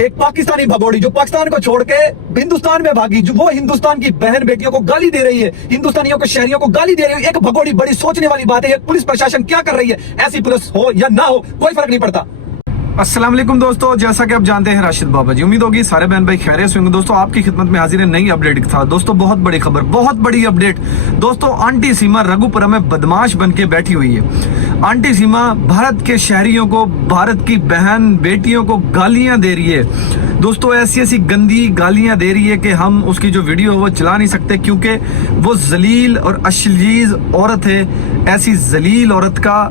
एक पाकिस्तानी भगोड़ी जो पाकिस्तान को छोड़ के हिंदुस्तान में भागी, जो वो हिंदुस्तान की बहन बेटियों को गाली दे रही है, हिंदुस्तानियों के शहरियों को गाली दे रही है। एक भगोड़ी बड़ी सोचने वाली बात है। पुलिस प्रशासन क्या कर रही है? ऐसी पुलिस हो या ना हो कोई फर्क नहीं पड़ता। अस्सलाम वालेकुम दोस्तों, जैसा कि आप जानते हैं राशिद बाबा जी, उम्मीद होगी सारे बहन भाई खैरियत से होंगे। दोस्तों आपकी खिदमत में हाजिर है नई अपडेट के साथ। दोस्तों बहुत बड़ी खबर, बहुत बड़ी अपडेट। दोस्तों आंटी सीमा रघुपुरा में बदमाश बन के बैठी हुई है। आंटी सीमा भारत के शहरियों को, भारत की बहन बेटियों को गालियां दे रही है। दोस्तों ऐसी ऐसी गंदी गालियां दे रही है कि हम उसकी जो वीडियो है वो चला नहीं सकते, क्योंकि वो जलील और अश्लील औरत है। ऐसी जलील औरत का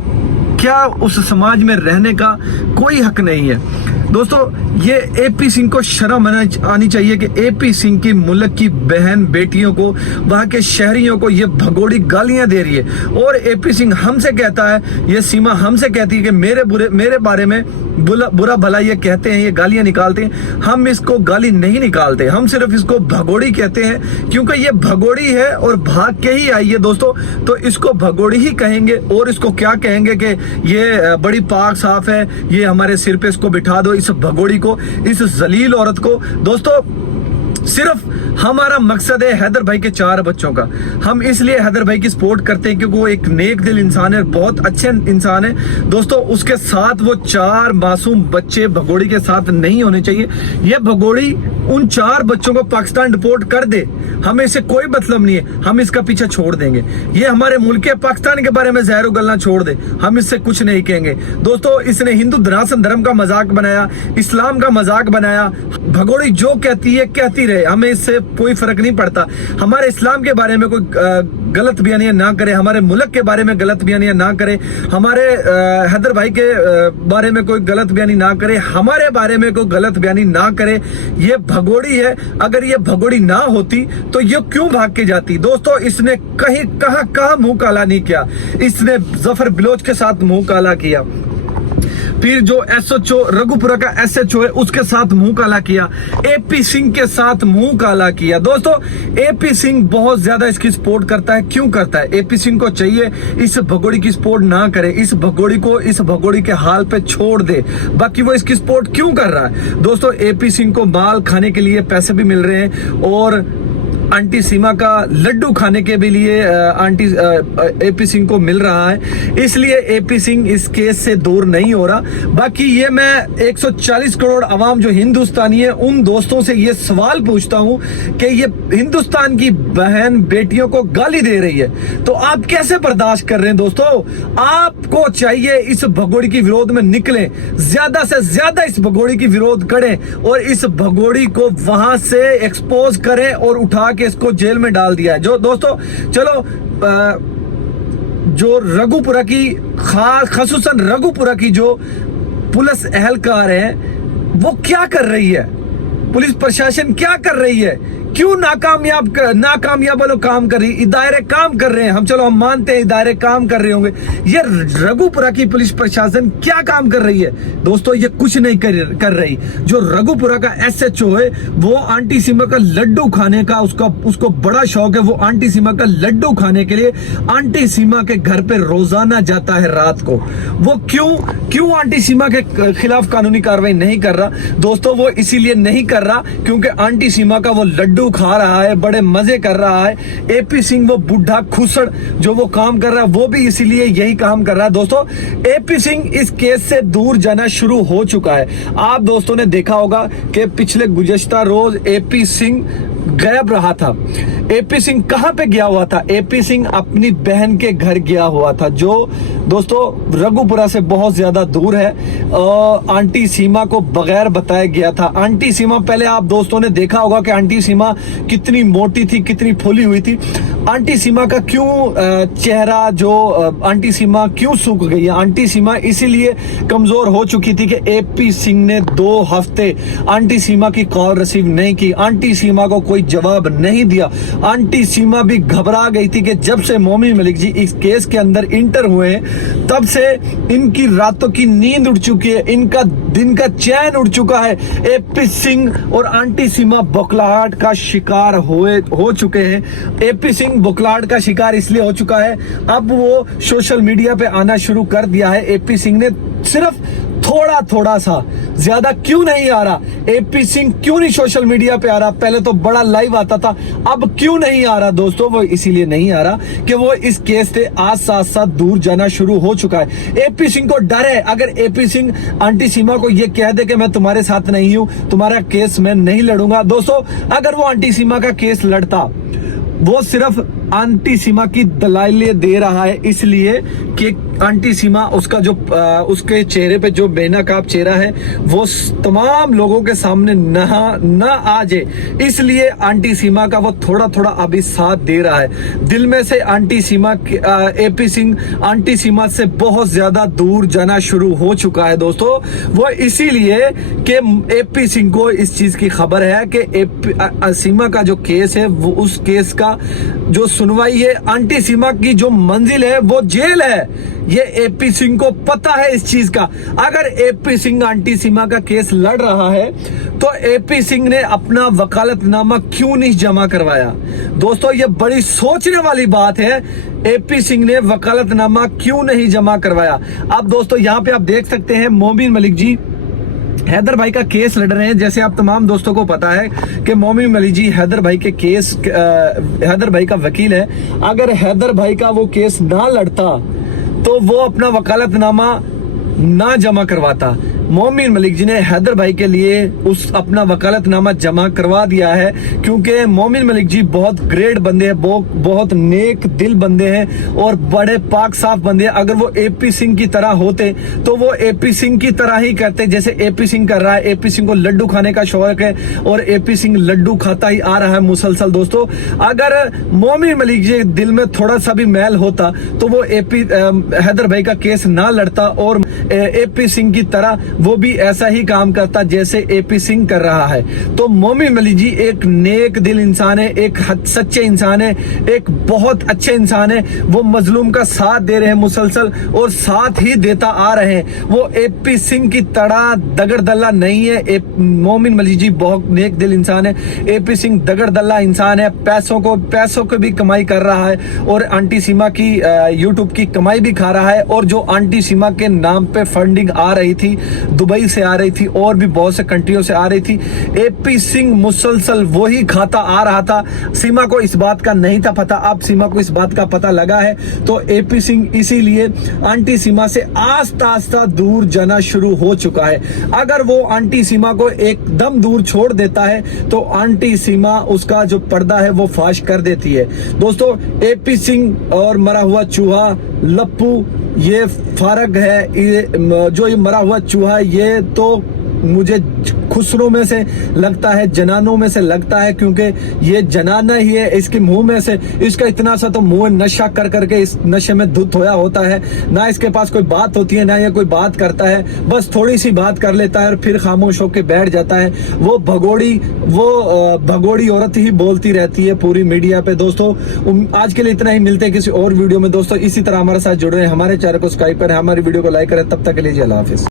क्या उस समाज में रहने का कोई हक नहीं है। दोस्तों ये एपी सिंह को शर्म आनी चाहिए कि एपी सिंह की मुल्क की बहन बेटियों को, वहां के शहरियों को ये भगोड़ी गालियां दे रही है। और एपी सिंह हमसे कहता है, ये सीमा हमसे कहती है कि मेरे बारे में बुरा भला ये कहते हैं, ये गालियां निकालते हैं। हम इसको गाली नहीं निकालते, हम सिर्फ इसको भगोड़ी कहते हैं, क्योंकि ये भगोड़ी है और भाग के ही आई है। दोस्तों तो इसको भगोड़ी ही कहेंगे। और इसको क्या कहेंगे कि ये बड़ी पाक साफ है, ये हमारे सिर पे इसको बिठा दो, इस भगोड़ी को, इस जलील औरत को। दोस्तों सिर्फ हमारा मकसद है हैदर भाई के 4 बच्चों का। हम इसलिए हैदर भाई की सपोर्ट करते हैं क्योंकि वो एक नेक दिल इंसान है, बहुत अच्छे इंसान है। दोस्तों उसके साथ वो 4 मासूम बच्चे भगोड़ी के साथ नहीं होने चाहिए। ये भगोड़ी उन 4 बच्चों को पाकिस्तान डिपोर्ट कर दे, हमें इससे कोई मतलब नहीं है, हम इसका पीछे छोड़ देंगे। ये हमारे मुल्क के पाकिस्तान के बारे में जहरो गलना छोड़ दे, हम इससे कुछ नहीं कहेंगे। दोस्तों इसने हिंदू धरासन धर्म का मजाक बनाया, इस्लाम का मजाक बनाया। भगोड़ी जो कहती है कहती रहे, हमें इससे कोई फर्क नहीं पड़ता। हमारे इस्लाम के बारे में कोई गलत बयानियां ना करे, हमारे मुल्क के बारे में गलत बयानियां ना करे, हमारे हैदर भाई के बारे में कोई गलत बयानी ना करे, हमारे बारे में कोई गलत बयानी ना करे। ये भगोड़ी है, अगर ये भगोड़ी ना होती तो ये क्यों भाग के जाती? दोस्तों इसने कहां मुंह काला नहीं किया। इसने जफर बिलोच के साथ मुंह काला किया, फिर जो एसएचओ रघुपुरा का एसएचओ है उसके साथ मुंह काला किया, एपी सिंह के साथ मुंह काला किया। दोस्तों एपी सिंह बहुत ज्यादा इसकी सपोर्ट करता है। क्यों करता है? एपी सिंह को चाहिए इस भगोड़ी की सपोर्ट ना करे, इस भगोड़ी को इस भगोड़ी के हाल पे छोड़ दे। बाकी वो इसकी सपोर्ट क्यों कर रहा है? दोस्तों एपी सिंह को माल खाने के लिए पैसे भी मिल रहे हैं और आंटी सीमा का लड्डू खाने के भी लिए एपी सिंह को मिल रहा है, इसलिए एपी सिंह इस केस से दूर नहीं हो रहा। बाकी ये मैं 140 करोड़ अवाम जो हिंदुस्तानी है उन दोस्तों से ये सवाल पूछता हूं कि ये हिंदुस्तान की बहन बेटियों को गाली दे रही है तो आप कैसे बर्दाश्त कर रहे हैं? दोस्तों आपको चाहिए इस भगोड़ी की विरोध में निकलें, ज्यादा से ज्यादा इस भगोड़ी की विरोध करें और इस भगोड़ी को वहां से एक्सपोज करें और उठा के इसको जेल में डाल दिया है। जो दोस्तों चलो जो रघुपुरा की खसूसन रघुपुरा की जो पुलिस एहलकार है वो क्या कर रही है? पुलिस प्रशासन क्या कर रही है? क्यों नाकामयाब वालों काम कर रही? इदारे काम कर रहे हैं, हम मानते हैं इदारे काम कर रहे होंगे। ये रघुपुरा की पुलिस प्रशासन क्या काम कर रही है? दोस्तों ये कुछ नहीं कर रही। जो रघुपुरा का एसएचओ है वो आंटी सीमा का लड्डू खाने का उसको बड़ा शौक है। वो आंटी सीमा का लड्डू खाने के लिए आंटी सीमा के घर पे रोजाना जाता है रात को। वो क्यों आंटी सीमा के खिलाफ कानूनी कार्रवाई नहीं कर रहा? दोस्तों वो इसीलिए नहीं कर रहा क्योंकि आंटी सीमा का वो लड्डू खा रहा है, बड़े मजे कर रहा है। एपी सिंह वो बुढ़ा खुसड़ जो वो काम कर रहा है वो भी इसीलिए यही काम कर रहा है। दोस्तों एपी सिंह इस केस से दूर जाना शुरू हो चुका है। आप दोस्तों ने देखा होगा कि पिछले गुज़श्ता रोज एपी सिंह गायब रहा था। एपी सिंह कहां पे गया हुआ था? एपी सिंह अपनी बहन के घर गया हुआ था, जो दोस्तों रघुपुरा से बहुत ज्यादा दूर है। आंटी सीमा को बगैर बताए गया था। आंटी सीमा पहले आप दोस्तों ने देखा होगा कि आंटी सीमा कितनी मोटी थी, कितनी फूली हुई थी। आंटी सीमा का क्यों चेहरा जो आंटी सीमा क्यों सूख गई है? आंटी सीमा इसीलिए कमजोर हो चुकी थी कि एपी सिंह ने 2 हफ्ते आंटी सीमा की कॉल रिसीव नहीं की, आंटी सीमा को कोई जवाब नहीं दिया। आंटी सीमा भी घबरा गई थी कि जब से मोमिन मलिक जी इस केस के अंदर इंटर हुए हैं तब से इनकी रातों की नींद उड़ चुकी है, इनका दिन का चैन उड़ चुका है। एपी सिंह और आंटी सीमा बौखलाहट का शिकार हो चुके हैं। एपी सिंह बौखलाहट का शिकार इसलिए हो चुका है, अब वो सोशल मीडिया पे आना शुरू कर दिया है। एपी सिंह ने सिर्फ थोड़ा थोड़ा सा, ज्यादा क्यों नहीं आ रहा? एपी सिंह क्यों नहीं सोशल मीडिया पे आ रहा? पहले तो बड़ा लाइव आता था, अब क्यों नहीं आ रहा दोस्तों? वो इसीलिए नहीं आ रहा कि वो इस केस से आज साथ साथ दूर जाना शुरू हो चुका है। एपी सिंह को डर है, अगर एपी सिंह आंटी सीमा को ये कह दे कि मैं तुम्हारे साथ नहीं हूं, तुम्हारा केस मैं नहीं लड़ूंगा। दोस्तों, अगर वो आंटी सीमा का केस लड़ता, वो सिर्फ आंटी सीमा की दलाइलें दे रहा है इसलिए कि आंटी सीमा उसका जो उसके चेहरे पे जो बेनकाब चेहरा है वो तमाम लोगों के सामने ना आ जाए, इसलिए आंटी सीमा का वो थोड़ा थोड़ा अभी साथ दे रहा है। दिल में से आंटी सीमा एपी सिंह आंटी सीमा से बहुत ज्यादा दूर जाना शुरू हो चुका है दोस्तों। वो इसीलिए कि एपी सिंह को इस चीज की खबर है कि सीमा का जो केस है वो उस केस का जो सुनवाई है, आंटी सीमा की जो मंजिल है वो जेल है, ये एपी सिंह को पता है इस चीज का। अगर एपी सिंह आंटी सीमा का केस लड़ रहा है तो एपी सिंह ने अपना वकालतनामा क्यों नहीं जमा करवाया? दोस्तों, ये बड़ी सोचने वाली बात है। एपी सिंह ने वकालतनामा क्यों नहीं जमा करवाया? अब दोस्तों, यहाँ पे आप देख सकते हैं मोमिन मलिक जी हैदर भाई का केस लड़ रहे हैं। जैसे आप तमाम दोस्तों को पता है कि मोमिन मलिक जी हैदर भाई के केस हैदर भाई का वकील है। अगर हैदर भाई का वो केस ना लड़ता तो वो अपना वकालतनामा ना जमा करवाता। मोमिन मलिक जी ने हैदर भाई के लिए उस अपना वकालतनामा जमा करवा दिया है, क्योंकि मोमिन मलिक जी बहुत ग्रेट बंदे हैं, बहुत नेक दिल बंदे हैं और बड़े पाक साफ बंदे हैं। अगर वो एपी सिंह की तरह होते तो वो एपी सिंह की तरह ही करते जैसे एपी सिंह कर रहा है। एपी सिंह को लड्डू खाने का शौक है और एपी सिंह लड्डू खाता ही आ रहा है मुसलसल। दोस्तों, अगर मोमिन मलिक जी दिल में थोड़ा सा भी मैल होता तो वो हैदर भाई का केस ना लड़ता और एपी सिंह की तरह वो भी ऐसा ही काम करता जैसे एपी सिंह कर रहा है। तो मोमिन मलिक जी एक नेक दिल इंसान है, एक सच्चे इंसान है, एक बहुत अच्छे इंसान है। वो मजलूम का साथ दे रहे हैं मुसलसल और साथ ही देता आ रहे हैं। वो एपी सिंह की तरह दगड़दल्ला नहीं है। मोमिन मलिक जी बहुत नेक दिल इंसान है। एपी सिंह दगड़दल्ला इंसान है, पैसों को भी कमाई कर रहा है और आंटी सीमा की यूट्यूब की कमाई भी खा रहा है। और जो आंटी सीमा के नाम पे फंडिंग आ रही थी, दुबई से आ रही थी और भी बहुत से कंट्रियों से आ रही थी, एपी सिंह मुसलसल वही खाता आ रहा था। सीमा को इस बात का नहीं था पता, अब सीमा को इस बात का पता लगा है। तो एपी सिंह इसीलिए आंटी सीमा से आस्ता आस्ता दूर जाना शुरू हो चुका है। अगर वो आंटी सीमा को एकदम दूर छोड़ देता है तो आंटी सीमा उसका जो पर्दा है वो फाश कर देती है। दोस्तों, एपी सिंह और मरा हुआ चूहा लप्पू, ये फर्क है। जो ये मरा हुआ चूहा है ये तो मुझे खुसरों में से लगता है, जनानों में से लगता है, क्योंकि ये जनाना ही है। इसके मुंह में से इसका इतना सा तो मुंह नशा कर करके इस नशे में धुत होया होता है। ना इसके पास कोई बात होती है, ना ये कोई बात करता है, बस थोड़ी सी बात कर लेता है और फिर खामोश होकर बैठ जाता है। वो भगोड़ी औरत ही बोलती रहती है पूरी मीडिया पे। दोस्तों, आज के लिए इतना ही, मिलते हैं किसी और वीडियो में। दोस्तों, इसी तरह हमारे साथ जुड़ रहे हैं, हमारे चैनल को सब्सक्राइब करें, हमारी वीडियो को लाइक करें। तब तक के लिए अल्लाह हाफिज।